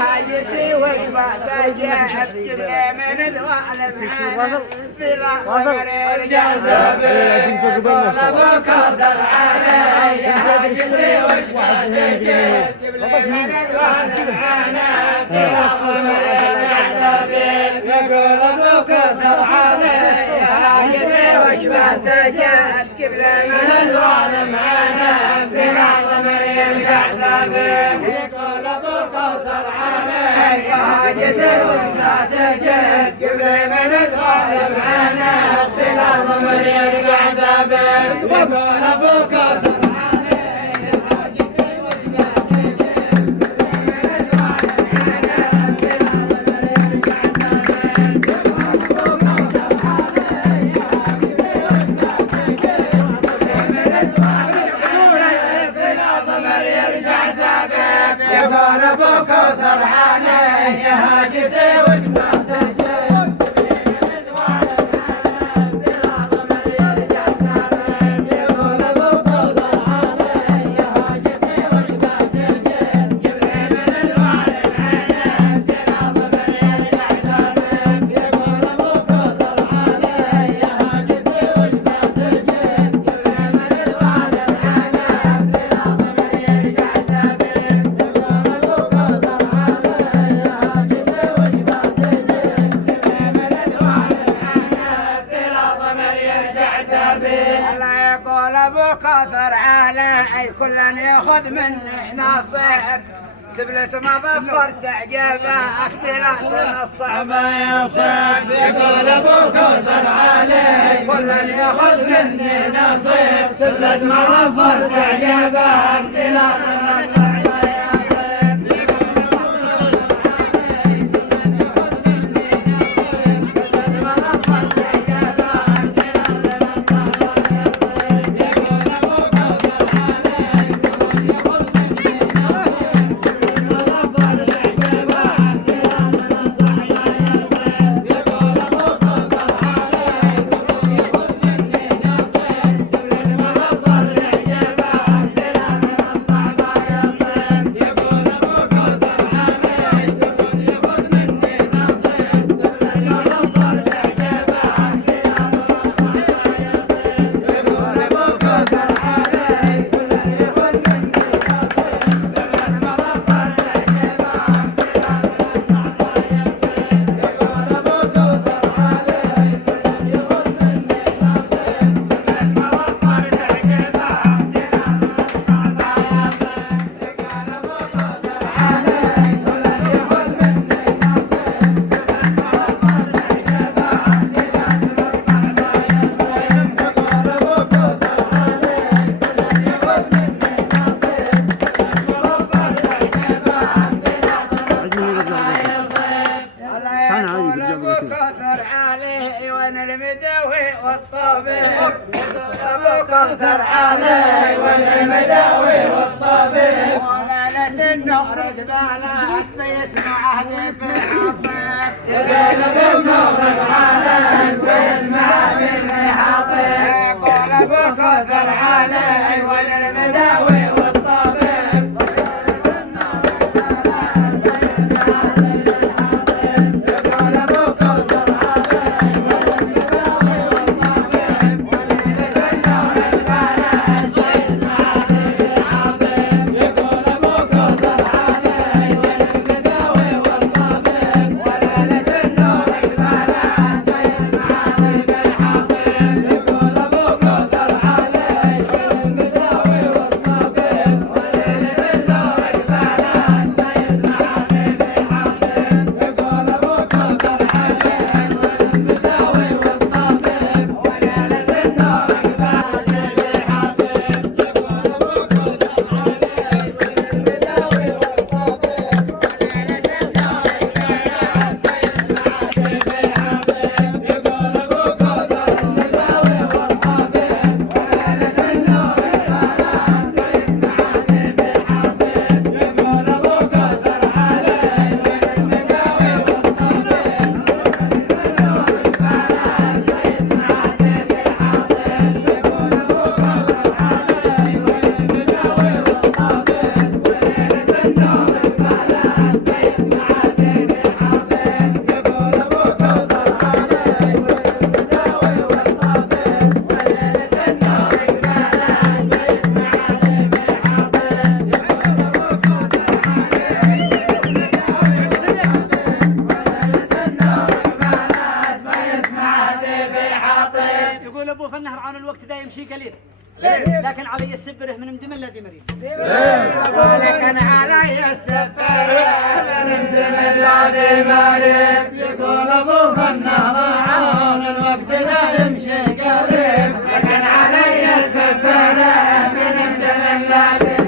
هاجسي وجبات جاب جبلي من الظالم في الأمر الجذب ابوك افضل علي هاجسي وجبات جاب جبلي من الظالم في الأمر الجذب يقول ابوك افضل علي هاجسي وجبات جاب جبلي من الظالم في الأمر الجذب يقول ابوك افضل علي هاجسي وجبات جاب جبلي من الظالم في الأمر الجذب يقول ابوك افضل يقول ابوك كوثر علي هاجسي وجبات جاب يرجع سابق يقول ابوك كوثر علي هاجسي وجبات جاب جبلي من الوالد عنب الأضمر يرجع سابق يقول ابوك كوثر علي هاجسي وجبات جاب جبلي من الوالد عنب الأضمر يرجع سابق كوثر علي كل ياخذ مني نصيب سبلة ما ظفرت عجبه اختلاط الصعبة يصيب يقول ابو كوثر علي كل ياخذ مني نصيب سبلة ما ظفرت عجبه اختلاط الصعبة كوثر عليه وانا المداوي والطبيب ابو كوثر عليه وانا المداوي والطبيب وليلة النور دبالات بيسمع في الحطيب يقول ابو كوثر عليه بيسمع في الحطيب يقول ابو كوثر عليه وانا المداوي كليل لكن علي السبره من مدم الذي مريض لكن علي السبره من مدم الذي مريض يقول ابو فنان عون الوقت لا يمشي قريب لكن علي السبره من مدم الذي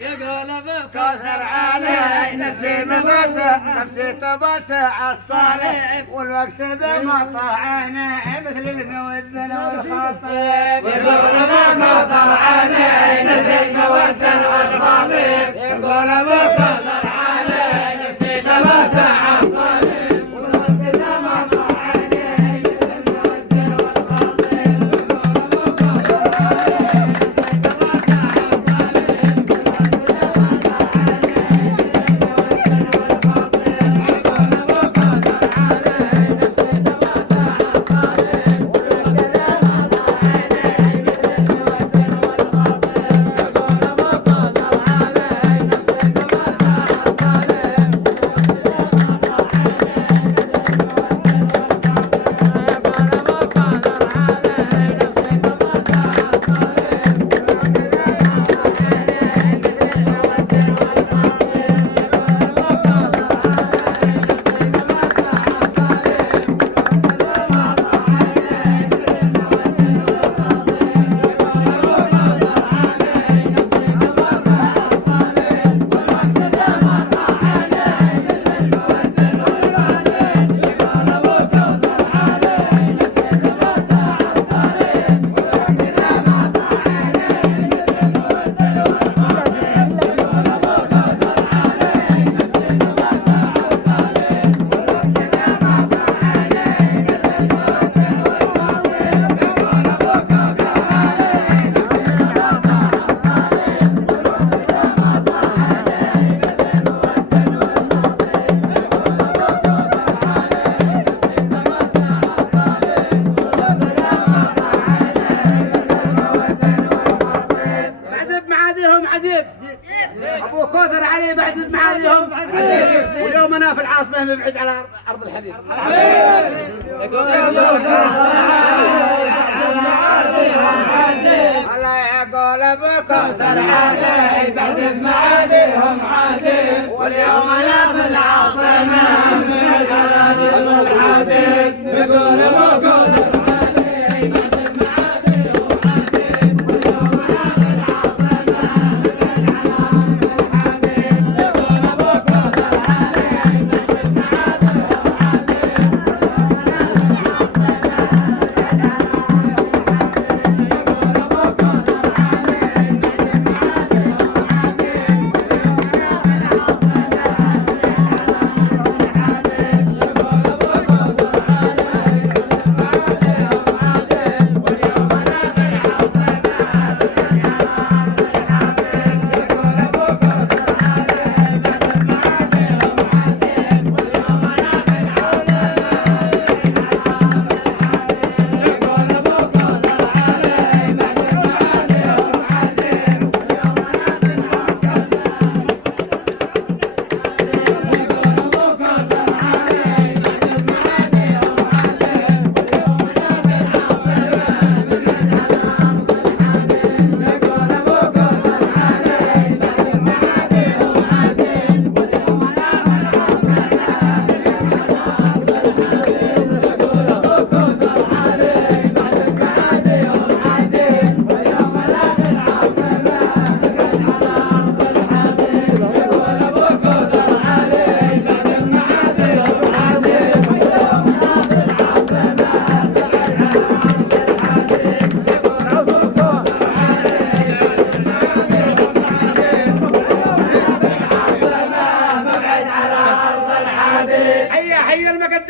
يقول ابو كثر علي نفسي مبسع نفسي تبسع الصالح والوقت بمطعنا مثل الموذن والخطيب يقول ما طلعني نفسي موزن والصليب يقول ابو كثر علي نفسي تبسع الصالح ابو كوثر علي بعد معاليهم واليوم انا في العاصمه مبعد على ارض الحبيب الله يقول ابو كوثر علي بعد معاليهم عازم واليوم انا في العاصمه مبعد على ارض الحبيب يقول ابو كوثر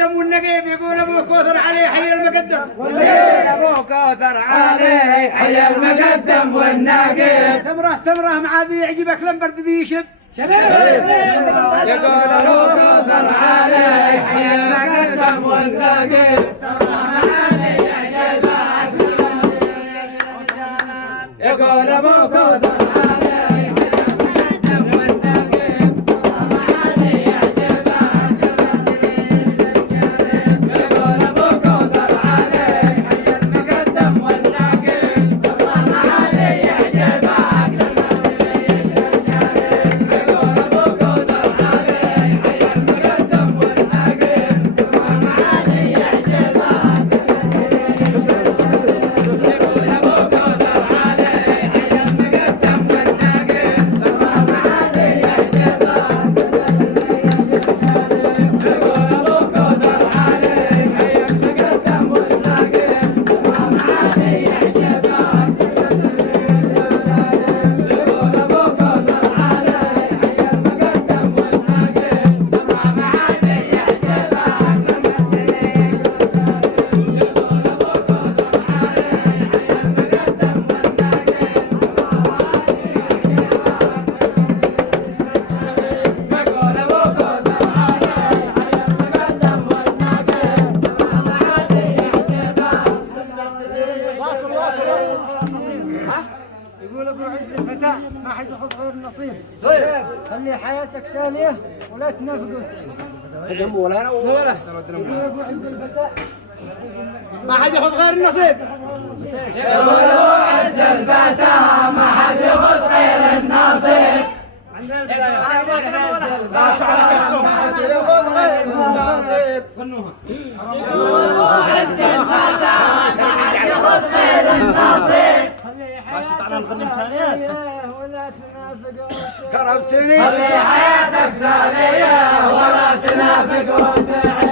المقدم والنقيب يقول ابو كوثر عليه حي المقدم والنقيب ابو كوثر عليه حي المقدم والنقيب سمره مع ذي يعجبك لمبرد ذي يشب يقول ابو كوثر عليه حي المقدم والنقيب يقول ابو كوثر يقول ابو عز الفتاة ما حد ياخذ غير النصيب. خلي حياتك ساليه ولا تنافق وتعيش. يقول ابو عز الفتاة ما حد ياخذ غير النصيب يقول ابو عز الفتاة ما حد ياخذ غير النصيب. ما حد ياخذ غير النصيب ابو عز الفتاة ما حد ياخذ غير النصيب. خلي حياتك ساليه ولا تنافق وتعيش. قربتني خلي حياتك ساليه ولا تنافق وتعيش.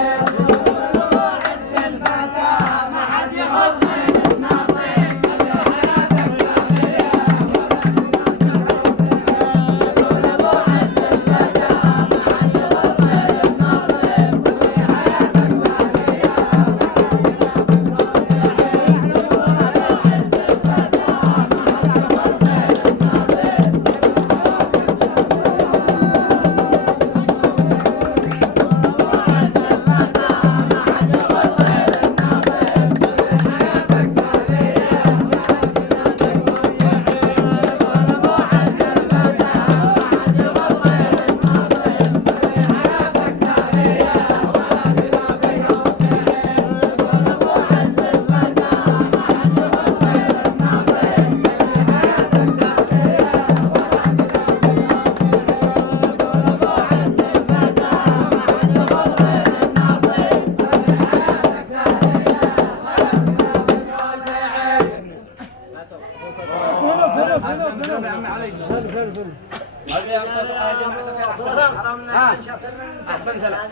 احسن سلام.